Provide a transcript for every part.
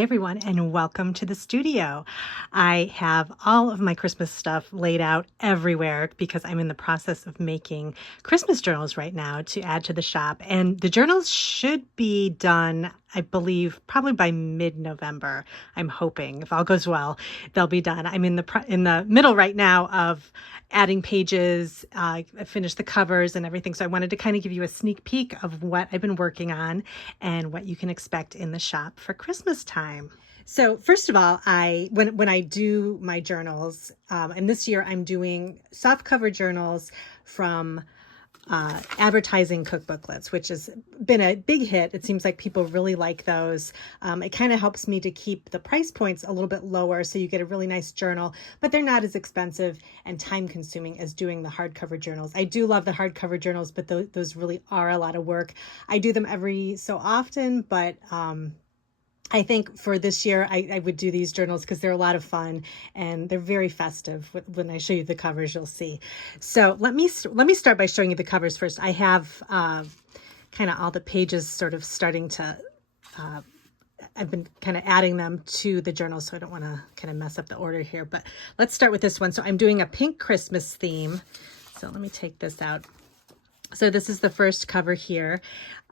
Hi everyone, and welcome to the studio. I have all of my Christmas stuff laid out everywhere because I'm in the process of making Christmas journals right now to add to the shop. And the journals should be done, I believe, probably by mid-November. I'm hoping, if all goes well, they'll be done. I'm in the middle right now of adding pages. I finished the covers and everything. So I wanted to kind of give you a sneak peek of what I've been working on and what you can expect in the shop for Christmas time. So first of all, when I do my journals, and this year I'm doing soft cover journals from advertising cookbooklets, which has been a big hit. It seems like people really like those. It kind of helps me to keep the price points a little bit lower so you get a really nice journal, but they're not as expensive and time consuming as doing the hardcover journals. I do love the hardcover journals, but those really are a lot of work. I do them every so often, but I think for this year, I would do these journals because they're a lot of fun and they're very festive. When I show you the covers, you'll see. So let me start by showing you the covers first. I have kind of all the pages sort of starting to, I've been kind of adding them to the journal, so I don't want to kind of mess up the order here. But let's start with this one. So I'm doing a pink Christmas theme. So let me take this out. So this is the first cover here.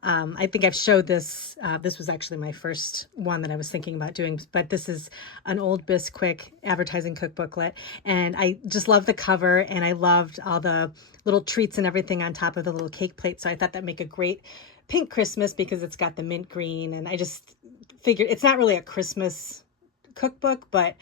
I think I've showed this. This was actually my first one that I was thinking about doing, but this is an old Bisquick advertising cookbooklet. And I just love the cover, and I loved all the little treats and everything on top of the little cake plate. So I thought that'd make a great pink Christmas because it's got the mint green. And I just figured it's not really a Christmas cookbook, but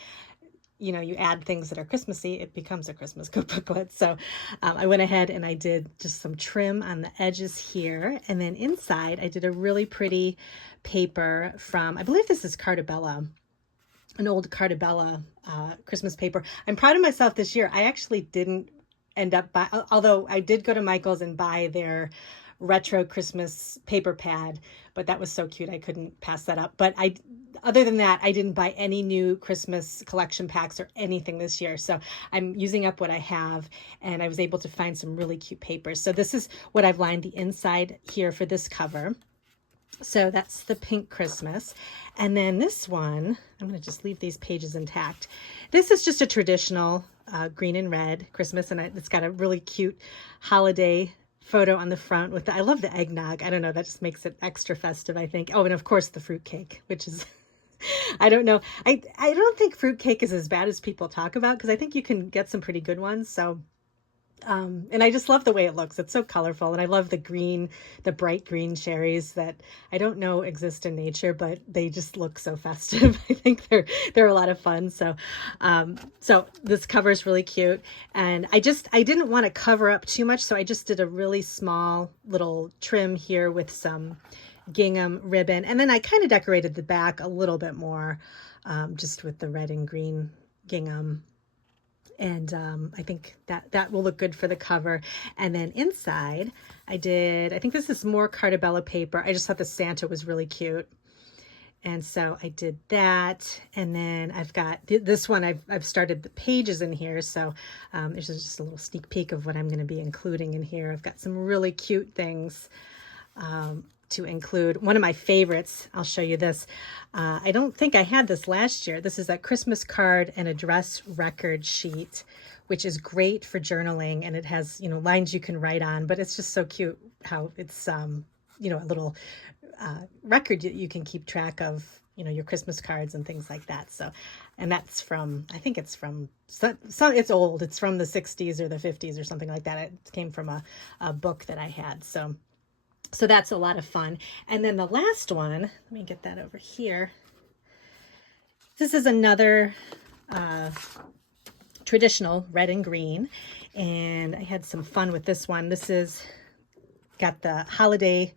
you know, you add things that are Christmassy, it becomes a Christmas cookbooklet. So I went ahead and I did just some trim on the edges here. And then inside, I did a really pretty paper from, I believe this is Cartabella, an old Cartabella Christmas paper. I'm proud of myself this year. I actually didn't end up buying, although I did go to Michael's and buy their retro Christmas paper pad, but that was so cute I couldn't pass that up. But other than that, I didn't buy any new Christmas collection packs or anything this year. So I'm using up what I have, and I was able to find some really cute papers. So this is what I've lined the inside here for this cover. So that's the pink Christmas. And then this one, I'm going to just leave these pages intact. This is just a traditional green and red Christmas, and it's got a really cute holiday photo on the front with I love the eggnog. I don't know, that just makes it extra festive, I think. Oh, and of course the fruitcake, which is I don't know. I don't think fruitcake is as bad as people talk about, because I think you can get some pretty good ones. So and I just love the way it looks. It's so colorful, and I love the green, the bright green cherries that I don't know exist in nature, but they just look so festive. I think they're a lot of fun. So so this cover is really cute, and I didn't want to cover up too much, so I just did a really small little trim here with some gingham ribbon, and then I kind of decorated the back a little bit more, just with the red and green gingham. And I think that will look good for the cover. And then inside, I think this is more Cartabella paper. I just thought the Santa was really cute. And so I did that. And then I've got this one, I've started the pages in here. So there's just a little sneak peek of what I'm going to be including in here. I've got some really cute things to include. One of my favorites, I'll show you this. I don't think I had this last year. This is a Christmas card and address record sheet, which is great for journaling. And it has, you know, lines you can write on, but it's just so cute how it's, you know, a little record you can keep track of, you know, your Christmas cards and things like that. So, and that's from, I think it's from, it's old. It's from the 60s or the 50s or something like that. It came from a book that I had. So that's a lot of fun. And then the last one, let me get that over here. This is another traditional red and green, and I had some fun with this one. This is got the holiday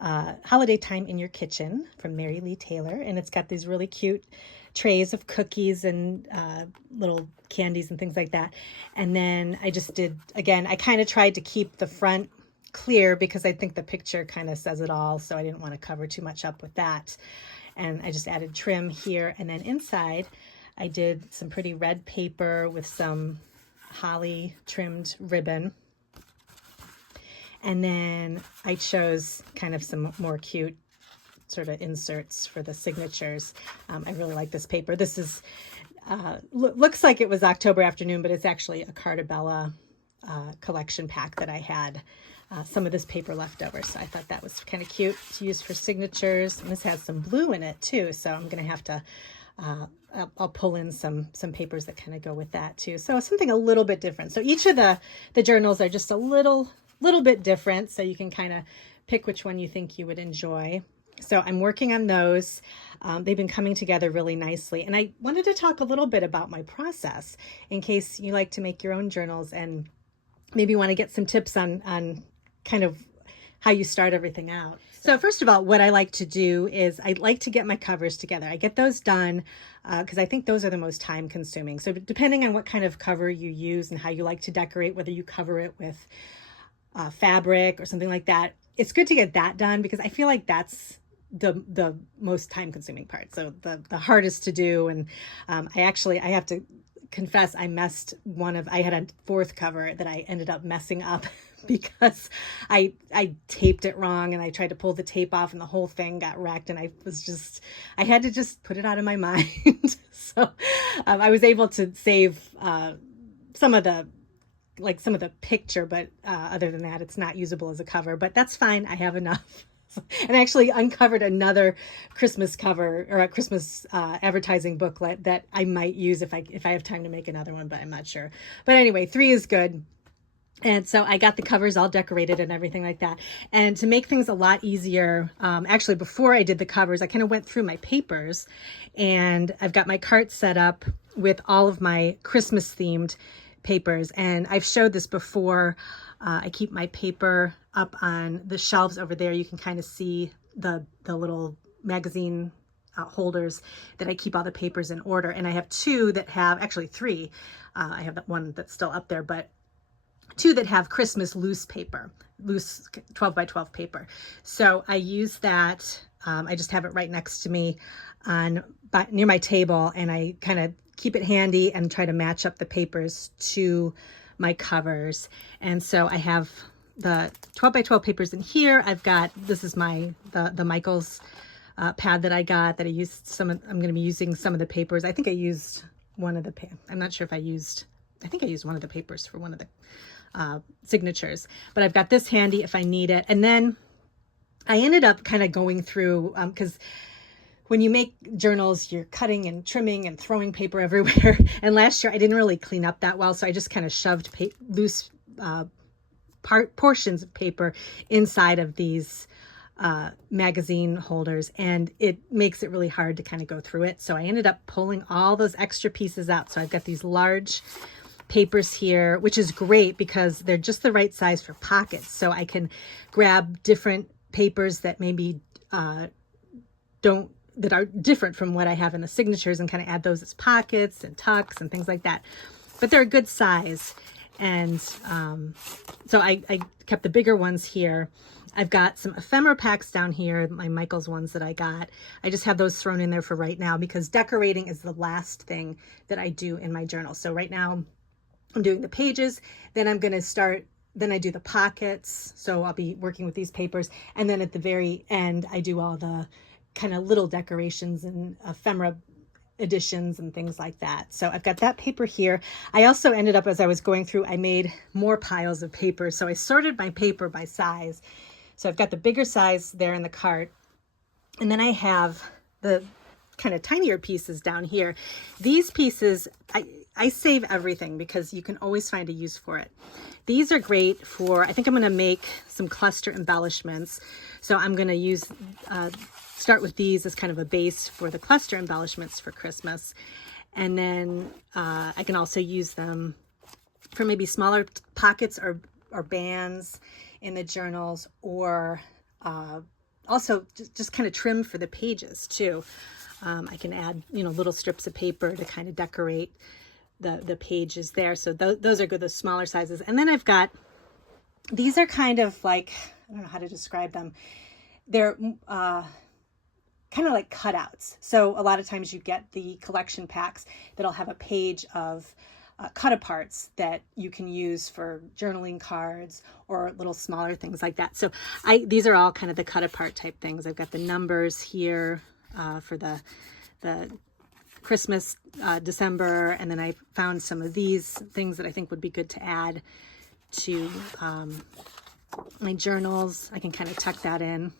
time in your kitchen from Mary Lee Taylor, and it's got these really cute trays of cookies and little candies and things like that. And then I just did, again, I kind of tried to keep the front clear because I think the picture kind of says it all, so I didn't want to cover too much up with that. And I just added trim here, and then inside I did some pretty red paper with some holly trimmed ribbon. And then I chose kind of some more cute sort of inserts for the signatures. I really like this paper. This is looks like it was October Afternoon, but it's actually a Cartabella collection pack that I had some of this paper left over. So I thought that was kind of cute to use for signatures. And this has some blue in it too. So I'm going to have to, I'll pull in some papers that kind of go with that too. So something a little bit different. So each of the journals are just a little bit different. So you can kind of pick which one you think you would enjoy. So I'm working on those. They've been coming together really nicely. And I wanted to talk a little bit about my process in case you like to make your own journals and maybe want to get some tips on kind of how you start everything out. So first of all, what I like to do is I like to get my covers together. I get those done because I think those are the most time consuming. So depending on what kind of cover you use and how you like to decorate, whether you cover it with fabric or something like that, it's good to get that done because I feel like that's the most time consuming part. So the hardest to do. And I have to confess, I had a fourth cover that I ended up messing up because I taped it wrong and I tried to pull the tape off and the whole thing got wrecked and I had to just put it out of my mind. So I was able to save some of the picture, but other than that, it's not usable as a cover, but that's fine. I have enough. And I actually uncovered another Christmas cover or a Christmas advertising booklet that I might use if I have time to make another one, but I'm not sure. But anyway, 3 is good. And so I got the covers all decorated and everything like that. And to make things a lot easier, actually before I did the covers, I kind of went through my papers and I've got my cart set up with all of my Christmas themed papers. And I've showed this before. I keep my paper up on the shelves over there. You can kind of see the little magazine holders that I keep all the papers in order. And I have 2 that have, actually 3. I have that one that's still up there, but 2 that have Christmas loose 12 by 12 paper. So I use that. I just have it right next to me near my table, and I kind of keep it handy and try to match up the papers to my covers. And so I have the 12 by 12 papers in here. This is the Michaels pad that I got that I used I'm going to be using some of the papers. I think I used one of I'm not sure if I think I used one of the papers for one of the signatures, but I've got this handy if I need it. And then I ended up kind of going through, because when you make journals, you're cutting and trimming and throwing paper everywhere. And last year I didn't really clean up that well. So I just kind of shoved loose portions of paper inside of these magazine holders, and it makes it really hard to kind of go through it. So I ended up pulling all those extra pieces out. So I've got these large papers here, which is great because they're just the right size for pockets. So I can grab different papers that maybe that are different from what I have in the signatures and kind of add those as pockets and tucks and things like that. But they're a good size. And so I kept the bigger ones here. I've got some ephemera packs down here, my Michaels ones that I got. I just have those thrown in there for right now because decorating is the last thing that I do in my journal. So right now I'm doing the pages, then I do the pockets. So I'll be working with these papers. And then at the very end, I do all the kind of little decorations and ephemera editions and things like that. So I've got that paper here. I also ended up, as I was going through, I made more piles of paper. So I sorted my paper by size. So I've got the bigger size there in the cart. And then I have the kind of tinier pieces down here. These pieces, I save everything because you can always find a use for it. These are great for, I think I'm going to make some cluster embellishments. So I'm going to start with these as kind of a base for the cluster embellishments for Christmas. And then I can also use them for maybe smaller pockets or bands in the journals, or also just kind of trim for the pages too. I can add, little strips of paper to kind of decorate the pages there. So those are good, those smaller sizes. And then I've got, these are kind of like, I don't know how to describe them. They're kind of like cutouts. So a lot of times you get the collection packs that'll have a page of cut-aparts that you can use for journaling cards or little smaller things like that. So these are all kind of the cut-apart type things. I've got the numbers here for the Christmas, December, and then I found some of these things that I think would be good to add to my journals. I can kind of tuck that in.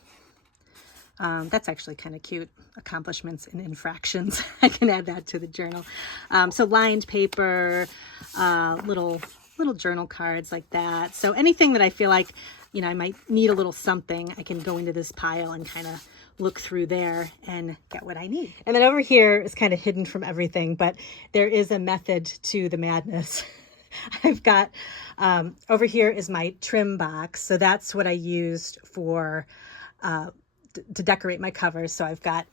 That's actually kind of cute. Accomplishments and infractions. I can add that to the journal. So lined paper, little journal cards like that. So anything that I feel like, you know, I might need a little something, I can go into this pile and kind of look through there and get what I need. And then over here is kind of hidden from everything, but there is a method to the madness. I've got, over here is my trim box. So that's what I used for, to decorate my covers. So I've got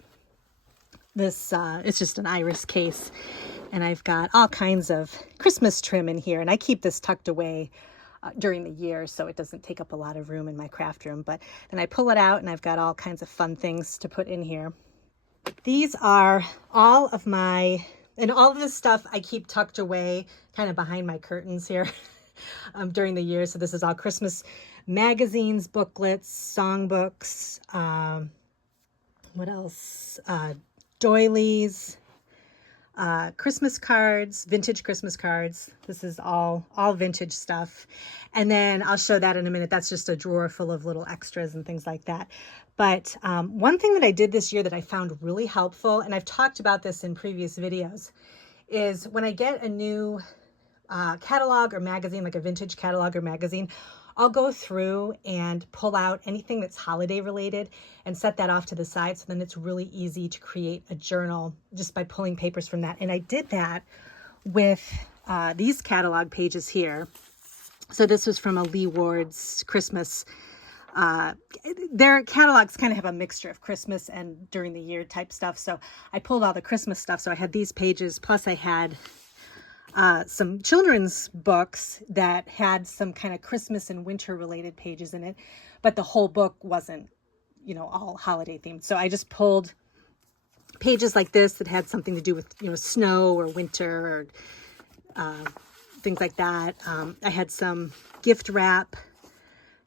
this, it's just an iris case, and I've got all kinds of Christmas trim in here, and I keep this tucked away during the year so it doesn't take up a lot of room in my craft room. But then I pull it out and I've got all kinds of fun things to put in here. These are all of my, and all of this stuff I keep tucked away kind of behind my curtains here during the year. So this is all Christmas magazines, booklets, songbooks, what else? Doilies, Christmas cards, vintage Christmas cards. This is all vintage stuff. And then I'll show that in a minute. That's just a drawer full of little extras and things like that. But one thing that I did this year that I found really helpful, and I've talked about this in previous videos, is when I get a new catalog or magazine, like a vintage catalog or magazine, I'll go through and pull out anything that's holiday related and set that off to the side. So then it's really easy to create a journal just by pulling papers from that. And I did that with these catalog pages here. So this was from a Lee Ward's Christmas. Their catalogs kind of have a mixture of Christmas and during the year type stuff. So I pulled all the Christmas stuff. So I had these pages, plus I had some children's books that had some kind of Christmas and winter related pages in it, but the whole book wasn't, you know, all holiday themed. So I just pulled pages like this that had something to do with, you know, snow or winter or things like that. I had some gift wrap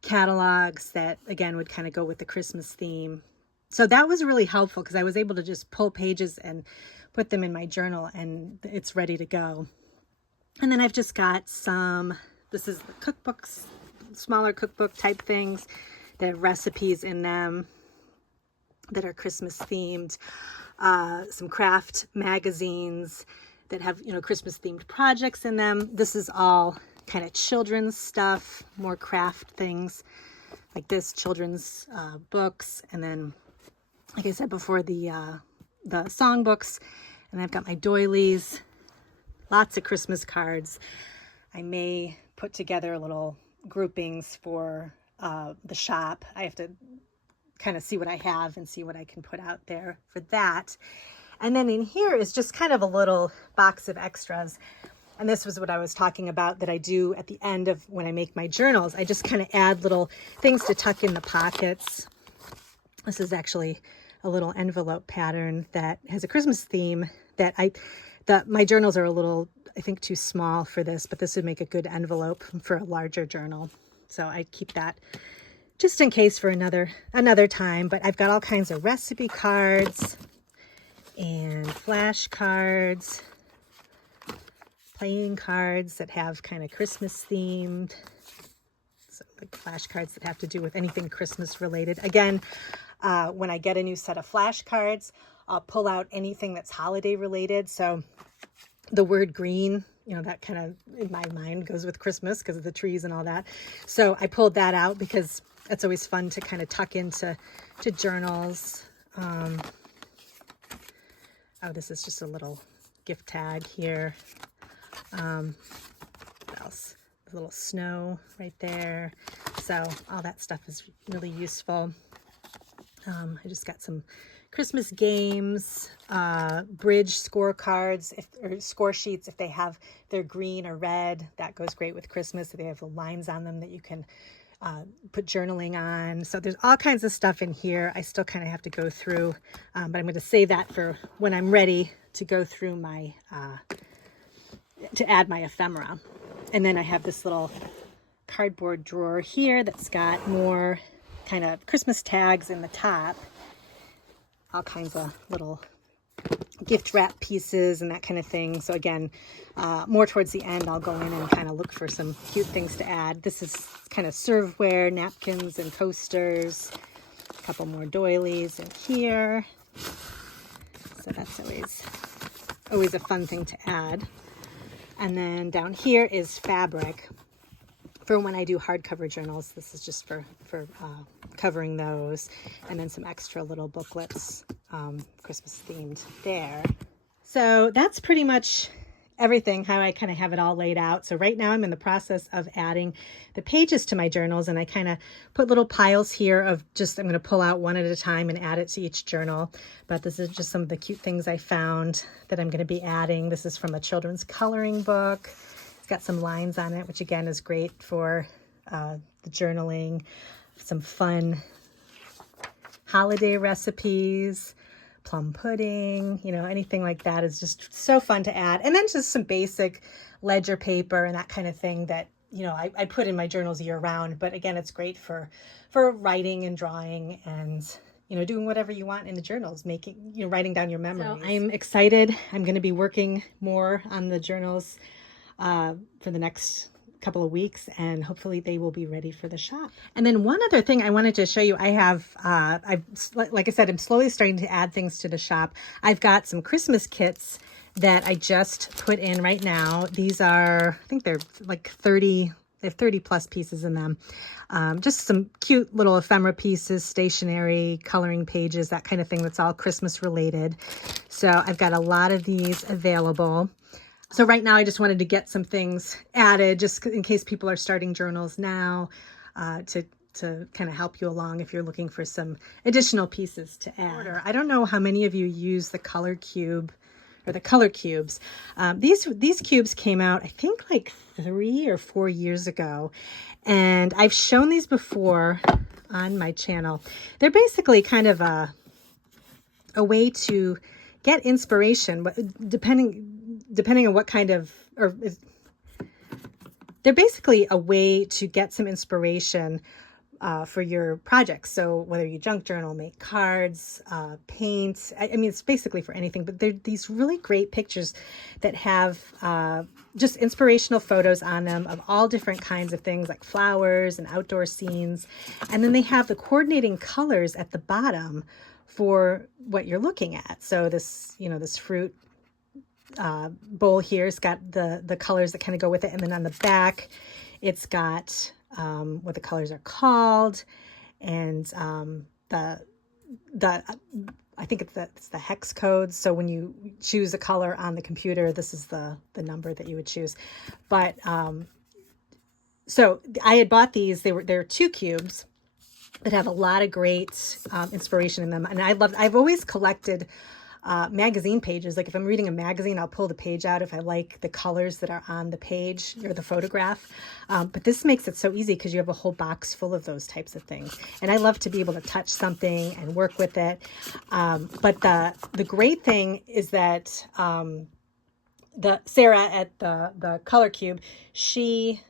catalogs that again would kind of go with the Christmas theme. So that was really helpful because I was able to just pull pages and put them in my journal and it's ready to go. And then I've just got some, this is the cookbooks, smaller cookbook type things that have recipes in them that are Christmas themed. Some craft magazines that have, you know, Christmas themed projects in them. This is all kind of children's stuff, more craft things like this, children's books. And then, like I said before, the songbooks. And I've got my doilies. Lots of Christmas cards. I may put together little groupings for the shop. I have to kind of see what I have and see what I can put out there for that. And then in here is just kind of a little box of extras. And this was what I was talking about that I do at the end of when I make my journals. I just kind of add little things to tuck in the pockets. This is actually a little envelope pattern that has a Christmas theme that my journals are a little, I think, too small for this, but this would make a good envelope for a larger journal. So I keep that just in case for another time. But I've got all kinds of recipe cards and flashcards, playing cards that have kind of Christmas themed, so like flashcards that have to do with anything Christmas related. Again, when I get a new set of flashcards, I'll pull out anything that's holiday related. So the word green, you know, that kind of in my mind goes with Christmas because of the trees and all that. So I pulled that out because it's always fun to kind of tuck into journals. Oh, this is just a little gift tag here. What else? A little snow right there. So all that stuff is really useful. I just got some Christmas games, bridge scorecards, or score sheets if they're green or red. That goes great with Christmas. They have the lines on them that you can put journaling on. So there's all kinds of stuff in here. I still kind of have to go through, but I'm going to save that for when I'm ready to go through my to add my ephemera. And then I have this little cardboard drawer here that's got more kind of Christmas tags in the top, all kinds of little gift wrap pieces and that kind of thing. So again, more towards the end, I'll go in and kind of look for some cute things to add. This is kind of serveware, napkins and coasters, a couple more doilies in here. So that's always a fun thing to add. And then down here is fabric for when I do hardcover journals. This is just for covering those, and then some extra little booklets, Christmas themed there. So that's pretty much everything, how I kind of have it all laid out. So right now I'm in the process of adding the pages to my journals, and I kind of put little piles here of just, I'm going to pull out one at a time and add it to each journal. But this is just some of the cute things I found that I'm going to be adding. This is from a children's coloring book. It's got some lines on it, which again is great for the journaling. Some fun holiday recipes, plum pudding, you know, anything like that is just so fun to add. And then just some basic ledger paper and that kind of thing that, you know, I put in my journals year round. But again, it's great for writing and drawing and, you know, doing whatever you want in the journals, making, you know, writing down your memories. So I'm excited. I'm going to be working more on the journals for the next couple of weeks, and hopefully they will be ready for the shop. And then one other thing I wanted to show you, I have, like I said, I'm slowly starting to add things to the shop. I've got some Christmas kits that I just put in right now. These are, I think they're like 30, they have 30 plus pieces in them. Just some cute little ephemera pieces, stationery, coloring pages, that kind of thing that's all Christmas related. So I've got a lot of these available. So right now I just wanted to get some things added just in case people are starting journals now, to kind of help you along if you're looking for some additional pieces to add. I don't know how many of you use the color cube or the color cubes. These cubes came out, I think, like 3 or 4 years ago, and I've shown these before on my channel. They're basically kind of a way to get inspiration, depending on what kind of, they're basically a way to get some inspiration for your projects. So whether you junk journal, make cards, paint, I mean, it's basically for anything, but they're these really great pictures that have just inspirational photos on them of all different kinds of things like flowers and outdoor scenes. And then they have the coordinating colors at the bottom for what you're looking at. So this, you know, this fruit bowl here, it's got the colors that kind of go with it, and then on the back it's got what the colors are called, and I think it's the hex codes. So when you choose a color on the computer, this is the number that you would choose. But so I had bought these. They're 2 cubes that have a lot of great inspiration in them, and I've always collected magazine pages. Like if I'm reading a magazine, I'll pull the page out if I like the colors that are on the page or the photograph. But this makes it so easy because you have a whole box full of those types of things. And I love to be able to touch something and work with it. But the great thing is that Sarah at the Color Cube, she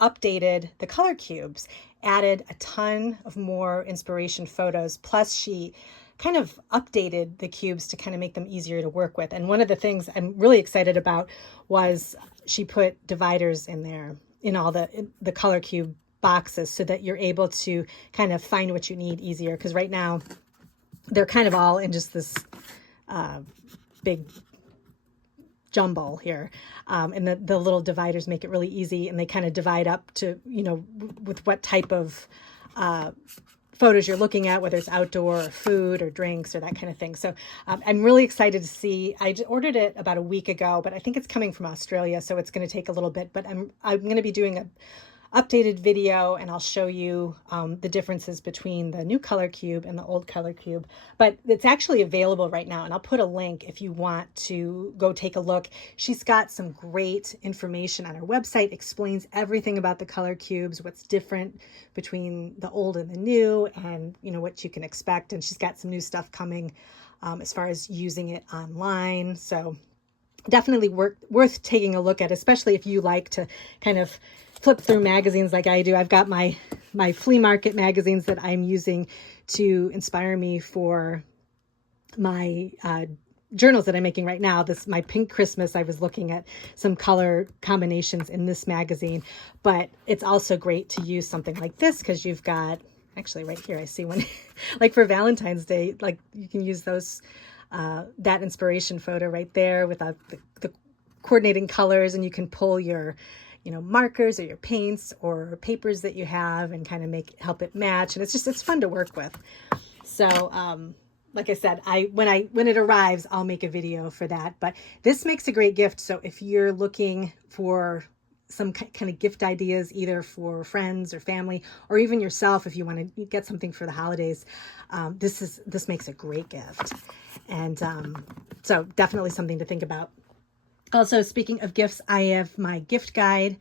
updated the color cubes, added a ton of more inspiration photos, plus she kind of updated the cubes to kind of make them easier to work with. And one of the things I'm really excited about was she put dividers in there in all the color cube boxes so that you're able to kind of find what you need easier. Because right now they're kind of all in just this big jumble here. And the little dividers make it really easy, and they kind of divide up to, you know, with what type of photos you're looking at, whether it's outdoor or food or drinks or that kind of thing. So I'm really excited to see. I ordered it about a week ago, but I think it's coming from Australia, so it's going to take a little bit. But I'm going to be doing a updated video, and I'll show you the differences between the new color cube and the old color cube. But it's actually available right now, and I'll put a link if you want to go take a look. She's got some great information on her website, explains everything about the color cubes, what's different between the old and the new, and you know what you can expect. And she's got some new stuff coming as far as using it online. So definitely worth taking a look at, especially if you like to kind of flip through magazines like I do. I've got my flea market magazines that I'm using to inspire me for my journals that I'm making right now. This my pink Christmas. I was looking at some color combinations in this magazine, but it's also great to use something like this because you've got, actually right here I see one like for Valentine's Day, like you can use those that inspiration photo right there with the coordinating colors, and you can pull your markers or your paints or papers that you have and kind of help it match, and it's fun to work with. So like I said, when it arrives, I'll make a video for that. But this makes a great gift. So if you're looking for some kind of gift ideas, either for friends or family, or even yourself, if you want to get something for the holidays, this makes a great gift. And so definitely something to think about. Also, speaking of gifts, I have my gift guide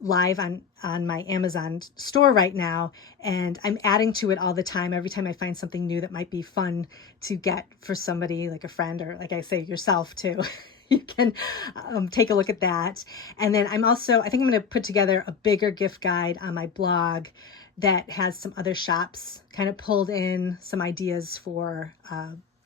live on my Amazon store right now, and I'm adding to it all the time. Every time I find something new that might be fun to get for somebody, like a friend, or like I say, yourself too, you can take a look at that. And then I think I'm going to put together a bigger gift guide on my blog that has some other shops kind of pulled in, some ideas for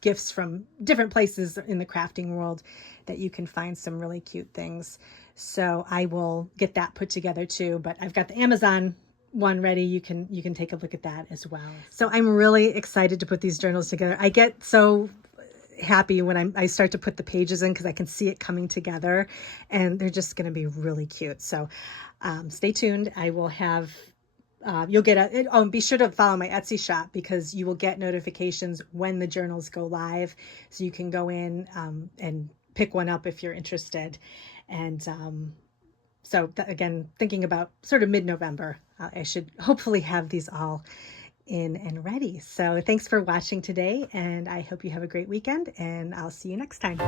gifts from different places in the crafting world that you can find some really cute things. So I will get that put together too, but I've got the Amazon one ready. You can take a look at that as well. So I'm really excited to put these journals together. I get so happy when I start to put the pages in because I can see it coming together, and they're just going to be really cute. So stay tuned. I will have you'll get be sure to follow my Etsy shop because you will get notifications when the journals go live, so you can go in and pick one up if you're interested. And so again, thinking about sort of mid-November, I should hopefully have these all in and ready. So thanks for watching today, and I hope you have a great weekend, and I'll see you next time.